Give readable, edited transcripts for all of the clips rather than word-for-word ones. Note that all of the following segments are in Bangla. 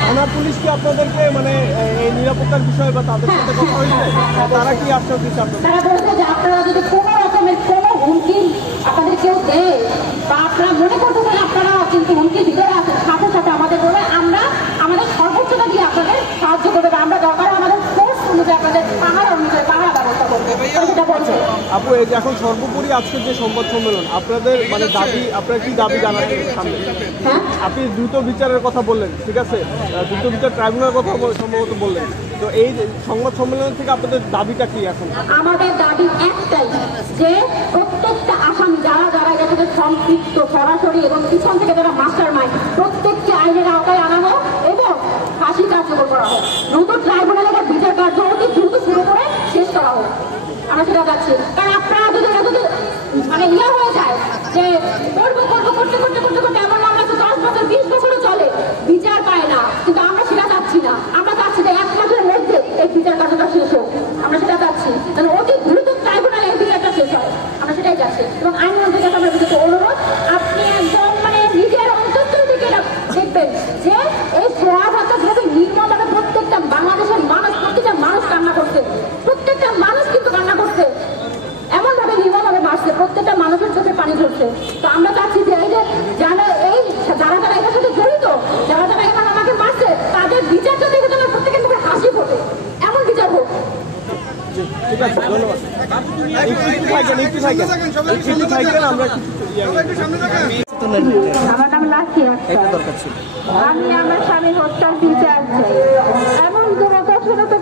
থানা পুলিশ কি আপনাদেরকে মানে এই নিরাপত্তার বিষয়ে বা তাদের সাথে কথা হয়েছে, তারা কি আশ্বাস দিচ্ছে আপনাদের? তারা বলছে যে আপনারা যদি কোনো রকমের কোনো হুমকি আপনাদের কেউ দেয় বা আপনারা মনে করতেছেন আপনারা কিন্তু হুমকির ভিতরে আছেন, সাথে সাথে আমাদের বলে আমরা আমাদের সর্বোচ্চটা দিয়ে আপনাদের সাহায্য করবে, আমরা দরকার আমাদের ফোর্স অনুযায়ী আপনাদের পাহাড় অনুযায়ী পাহাড় ব্যবস্থা করবে, সেটা বলছে। আপু এই যে এখন সর্বোপরি আজকের যে সংবাদ সম্মেলন, আপনাদের মানে দাবি, আপনারা কি দাবি জানাচ্ছেন সামনে? আপনি দ্রুত বিচারের কথা বললেন, ঠিক আছে, দ্রুত বিচার ট্রাইব্যুনালের কথা সম্ভবত বললেন, তো এই সংবাদ সম্মেলন থেকে আপনাদের দাবিটা কি এখন? আমাদের দাবি একটাই যে প্রত্যেকটা আসামি যারা যারা এর সাথে সম্পৃক্ত সরাসরি এবং পিছন থেকে যারা মাস্টার মাইন্ড, প্রত্যেককে আইনের আওতায় আনা হোক এবং ফাঁসি কার্যকর করা হোক। দ্রুত ট্রাইব্যুনালে বিচার কার্য অতি দ্রুত শুরু করে শেষ করা হোক, আমরা সেটা চাচ্ছি। কারণ আপনারা যদি মানে ইয়ে হয়ে যায় যে করবো করবো করতে করতে করতে করতে এমন মামলা 10 বছর 20 বছরও চলে, বিচার পায় না, কিন্তু আমরা সেটা চাচ্ছি না। আমরা চাচ্ছি যে 1 মাসের মধ্যে এই বিচার কার্যটা শেষ হোক, আমরা সেটা চাচ্ছি। তাহলে অতি দ্রুত ট্রাইব্যুনালে এই বিচারটা শেষ হয়, আমরা সেটাই চাচ্ছি। এবং আইনমন্ত্রীর কাছে আমরা বিশেষ অনুরোধ, আপনি একদম মানে নিজের অন্তঃস্থল থেকে দেখবেন যে এই সোয়া ভাবে নির্মমভাবে প্রত্যেকটা বাংলাদেশের মানুষ, প্রত্যেকটা মানুষ কান্না করছে, প্রত্যেকটা মানুষ কিন্তু কান্না করছে, এমন ভাবে নির্মমভাবে মারছে, প্রত্যেকটা মানুষের চোখে পানি ঝরছে। তো আমরা চাচ্ছি যে এই যে যারা যারা যারা এটার সাথে জড়িত, যারা যারা এখানে আমাকে মারছে, তাদের বিচারটা দেখে যেন প্রত্যেকের মুখে হাসি ফোটে, এমন বিচার হোক। ঠিক আছে, ধন্যবাদ। আমার নাম লাখিয়া, আমি আমার স্বামীর হত্যার বিচার চাই। এমন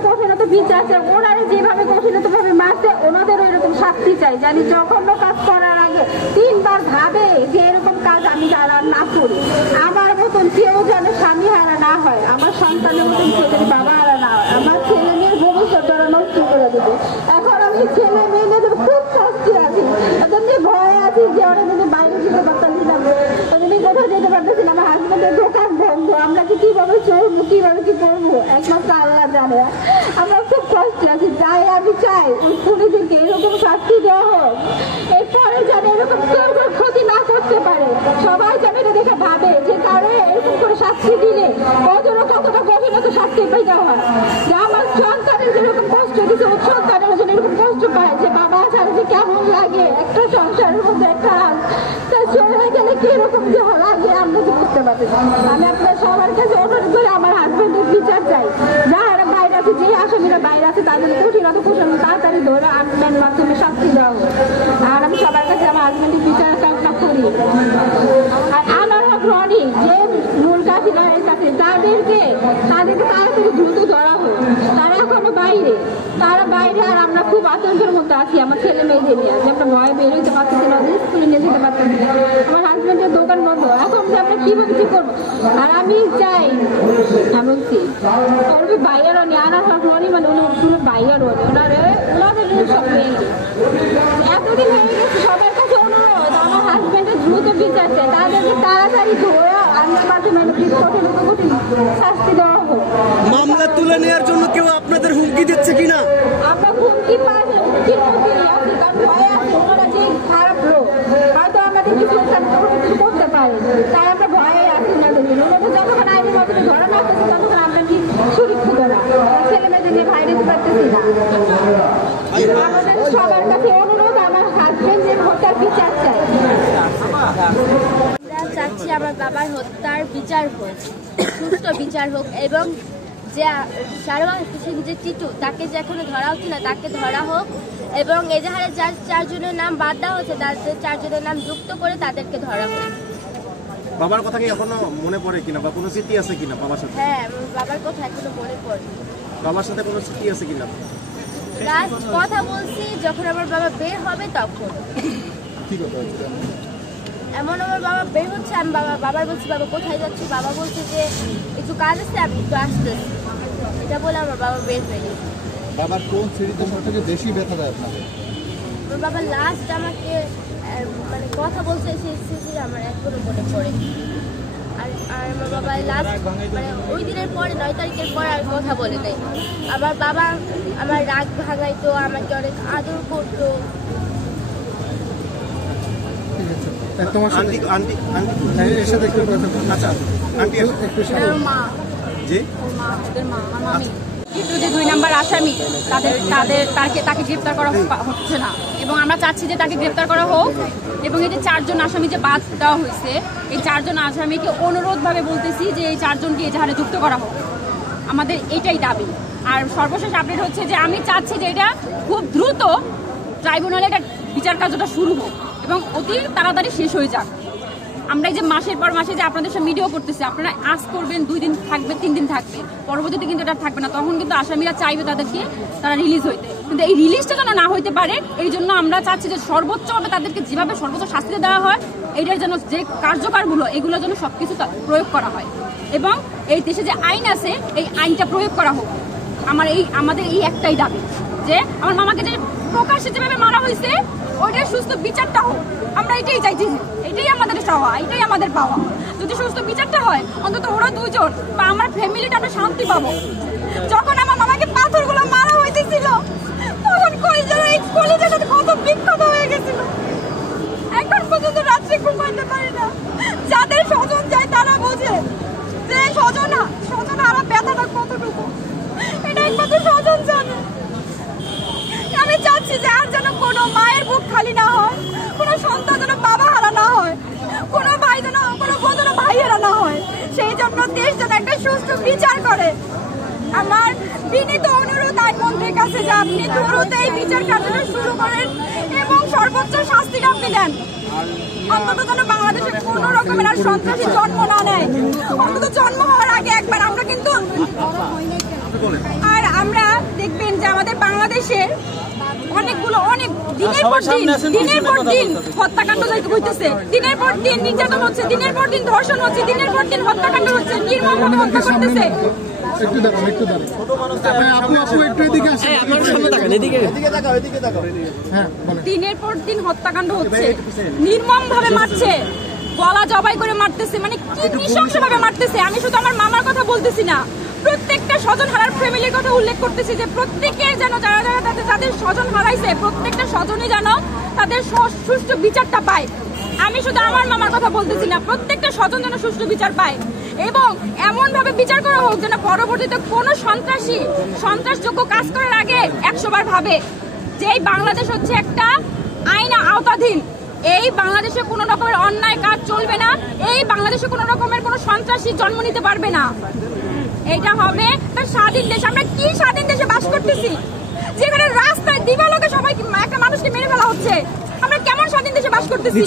কঠিনত বিচার চাই, ওনারা যেভাবে কঠিনত ভাবে মারছে ওনাদের ওইরকম শাস্তি চাই। জানি জঘন্য কাজ করার আগে 3 বার ভাবে যে এরকম কাজ আমি যারা না করি, আমার মতন কেউ যেন স্বামী হারা না হয়, আমার সন্তানের মতন কেউ যেন বাবা হারা না হয়, আমার ছেলে মেয়ের ভবিষ্যৎ যারা নষ্ট করে দেবে। এখন আমি ছেলে মেয়ে নিয়ে খুব কষ্টে আছি, ওদের নিয়ে ভয় আছি যে ওরা যদি বাইরে যেতে পারতেছি না, ওদের নিয়ে কোথাও যেতে পারতেছি না, আমার হাজবেন্ডের দোকান বন্ধ, আমরা কি কিভাবে চলবো, কিভাবে কি করবো, একমাত্র আল্লাহ জানে। আমরা খুব কষ্টে আছি, তাই আমি চাই ওই খুনিদেরকে এরকম শাস্তি দেওয়া হোক, এরপরে যেন এরকম কেউ ক্ষতি না করতে পারে, সবাই যেন এটা দেখে ভাবে যে কারে এরকম করে শাস্তি দিলে ওদের কতটা গভীরতা শাস্তি পেতে হয়, যে আমার সন্তানের যেরকম কষ্ট দিচ্ছে ওর সন্তানের জন্য এরকম কষ্ট পায়, যে বাবা ছাড়া যে কেমন লাগে একটা সংসারের মধ্যে একটা চলে গেলে কিরকম যে লাগে আমরা তো বুঝতে পারছি। আমি আপনার সবার কাছে অনুরোধ করে আমার হাজবেন্ডের বিচার চাই, যারা বাইরে আছে, যে আসামিরা বাইরে আছে তাদের কঠিনত তাড়াতাড়ি ধরে আনবেন মাধ্যমে শাস্তি দেওয়া হোক। আর আমি সবার কাছে আমার হাজবেন্ডের বিচার কামনা করি। আর আমার হক রনি যে মূল কাঠিনারের কাছে তাদেরকে তাড়াতাড়ি দ্রুত ধরা হোক, তারা এখনো বাইরে, তারা বাইরে, আর আমরা খুব আতঙ্কের মধ্যে আছি আমার ছেলে মেয়েদের নিয়ে, যে আমরা ভয়ে বের হইতে পারতেছি না, স্কুলে নিয়ে যেতে পারতেছি না, আমার হাজবেন্ডের দোকান বন্ধ, এখন যে আমরা কিভাবে কি করবো। আর আমি চাই এমনকি ওর বাইরের অনি আনার হক রনি মানে ওনার পুরো বাইরের অনি ওনাদের সব মেয়ে এতদিন হয়ে গেছে। সবার কাছে অনুরোধ আমার হাজবেন্ডের দ্রুত বিচার চাই, তাদেরকে তাড়াতাড়ি ধরে আইনের মাধ্যমে কঠিন শাস্তি দেওয়া হোক। মামলা তুলে নেওয়ার জন্য কেউ আপনাদের হুমকি দিচ্ছে কিনা? আমরা হুমকি পাই, হুমকির মধ্যে আছি, কারণ ভয়ে আছি ওনারা যে খারাপ লোক, হয়তো আমাদের কিছু করতে পারে, তাই আমরা ভয়ে আছি ওনাদের জন্য। ওনাদের যতক্ষণ আইনের মাধ্যমে ধরা না আসতেছে ততক্ষণ আমরা কি সুরক্ষিত না, ছেলে মেয়েদের নিয়ে বাইরে যেতে পারতেছি না। আমাদের সবার কাছে অনুরোধ আমার হাজবেন্ডের হত্যার বিচার চাই। চাচ্ছি আমার বাবার হত্যার বিচার হোক, সুষ্ঠু বিচার হোক, এবং যে শাহরুখ হোসেন যে টিটু তাকে যে এখনো ধরা হচ্ছে না তাকে ধরা হোক, এবং এজাহারে যার 4 জনের নাম বাদ দেওয়া হচ্ছে তাদের 4 জনের নাম যুক্ত করে তাদেরকে ধরা হোক। বাবার কথা কি এখনো মনে পড়ে কিনা বা কোনো স্মৃতি আছে কিনা বাবার সাথে? হ্যাঁ, বাবার কথা এখনো মনে পড়ে। বাবার সাথে কোনো স্মৃতি আছে কিনা? লাস্ট কথা বলছি যখন আমার বাবা বের হবে তখন। এমন আমার বাবা বের হচ্ছে, আমি বাবার বলছি বাবা কোথায় যাচ্ছি, বাবা বলছে যে একটু কাজ আছে আমি একটু আসতেছি, এটা বলে আমার বাবা বের হয়ে গেছে। বাবার কোন স্মৃতিতে সবথেকে বেশি ব্যথা দেয় আপনাদের? আমার বাবা লাস্ট আমাকে মানে কথা বলছে সেই স্মৃতি আমার এখনো মনে পড়ে। আর আমার বাবা লাস্ট মানে ওই দিনের পরে 9 তারিখের পর আর কথা বলে নাই। আমার বাবা আমার রাগ ভাঙাইতো, আমাকে অনেক আদর করতো। ঠিক আছে। তোমার সাথে আন্টি আন্টি আন্টি এর সাথে একটু কথা বলুন। আচ্ছা আন্টি একটু সামনে। জি কিন্তু যে 2 নম্বর আসামি তাকে গ্রেপ্তার করা হচ্ছে না এবং আমরা চাচ্ছি যে তাকে গ্রেপ্তার করা হোক এবং এই যে 4 জন আসামি যে বাদ দেওয়া হয়েছে এই 4 জন আসামিকে অনুরোধভাবে বলতেছি যে এই 4 জনকে এজাহারে যুক্ত করা হোক। আমাদের এটাই দাবি। আর সর্বশেষ আপডেট হচ্ছে যে আমি চাচ্ছি যে এটা খুব দ্রুত ট্রাইব্যুনালে এটা বিচার কার্যটা শুরু হোক এবং অতি তাড়াতাড়ি শেষ হয়ে যাক। আমরা এই যে মাসের পর মাসে যে আপনাদের সাথে ভিডিও করতেছি, আপনারা আজ করবেন 2 দিন থাকবে 3 দিন থাকবে, পরবর্তীতে কিন্তু এটা থাকবে না। তখন কিন্তু আসামিরা চাইবে তারা রিলিজ হইতে, কিন্তু এই রিলিজটা যেন না হইতে পারে এই জন্য আমরা চাচ্ছি যে সর্বোচ্চভাবে তাদেরকে যেভাবে সর্বোচ্চ শাস্তি দেওয়া হয় এইটার জন্য যে কার্যকরগুলো এগুলোর জন্য সবকিছু প্রয়োগ করা হয় এবং এই দেশে যে আইন আছে এই আইনটা প্রয়োগ করা হোক। আমাদের এই একটাই দাবি যে আমার মামাকে যে প্রকাশ্যে যেভাবে মারা হয়েছে ওইটার সুস্থ বিচারটা হোক। আমরা এটাই চাইছি, এটাই আমাদের চাওয়া, এটাই আমাদের পাওয়া। যদি সুস্থ বিচারটা হয় অন্তত ওরা 2 জন বা আমার ফ্যামিলিটা আমরা শান্তি পাবো। যখন আমার মামাকে পাথরগুলো মারা হইতেছিল তখন কলিজাটা কত বিক্ষত হয়ে গেছিল। এখন পর্যন্ত রাত্রে ঘুমাইতে পারি না। যাদের স্বজন যায় তারা বোঝে যে স্বজন আর ব্যথাটা কতটুকু, এটা একমাত্র স্বজন জানে। আমি চাচ্ছি যে আর যেন কোনো মায়ের বুক খালি না হয়, কোনো সন্তান যেন বাবা হারা না হয়, কোনো ভাই যেন কোনো বোন যেন ভাই হারা না হয়। সেই জন্য দেশ যেন একটা সুষ্ঠু বিচার করে। আমার বিনীত অনুরোধ আইনমন্ত্রীর কাছে যে আপনি দ্রুত এই বিচার কার্যটা শুরু করেন এবং সর্বোচ্চ শাস্তিটা আপনি দেন। অন্তত যেন বাংলাদেশে কোনো রকমের আর সন্ত্রাসী জন্ম না নেয়। অন্তত জন্ম হওয়ার আগে একবার আমরা কিন্তু আর আমরা দেখবেন যে আমাদের বাংলাদেশে অনেক দিনের পর দিন হত্যাকাণ্ড হইতেছে, দিনের পর দিন নির্যাতন হচ্ছে, দিনের পর দিন ধর্ষণ হচ্ছে, দিনের পর দিন হত্যাকাণ্ড হচ্ছে, নির্মমভাবে হত্যা করতেছে। একটু দাঁড়ান, একটু দাঁড়ান। আপু একটু এদিকে আসেন। হ্যাঁ বলেন। দিনের পর দিন হত্যাকাণ্ড হচ্ছে, নির্মমভাবে মারছে, গলা জবাই করে মারতেছে, মানে কি নৃশংসভাবে মারতেছে। আমি শুধু আমার মামার কথা বলতেছি না, প্রত্যেকটা স্বজন হারার ফ্যামিলির কথা উল্লেখ করতেছি যে প্রত্যেকের যেন যারা তাদের স্বজন হারাইছে প্রত্যেকটা স্বজনই যেন তাদের সুষ্ঠু বিচারটা পায়। আমি শুধু আমার মামার কথা বলতেছি না, প্রত্যেকটা স্বজন যেন সুষ্ঠু বিচার পায় এবং এমন ভাবে বিচার করা হোক যেন পরবর্তীতে কোনো সন্ত্রাসযোগ্য কাজ করার আগে 100 বার ভাবে যে এই বাংলাদেশ হচ্ছে একটা আইন আওতাধীন। এই বাংলাদেশে কোনো রকমের অন্যায় কাজ চলবে না, এই বাংলাদেশে কোনো রকমের কোনো সন্ত্রাসী জন্ম নিতে পারবে না। এটা হবে একটা স্বাধীন দেশ। আমরা কি স্বাধীন দেশে বাস করতেছি যেখানে রাস্তায় দিবালোকে সবাই একটা মানুষকে মেরে ফেলা হচ্ছে? আমরা কেমন স্বাধীন দেশে বাস করতেছি?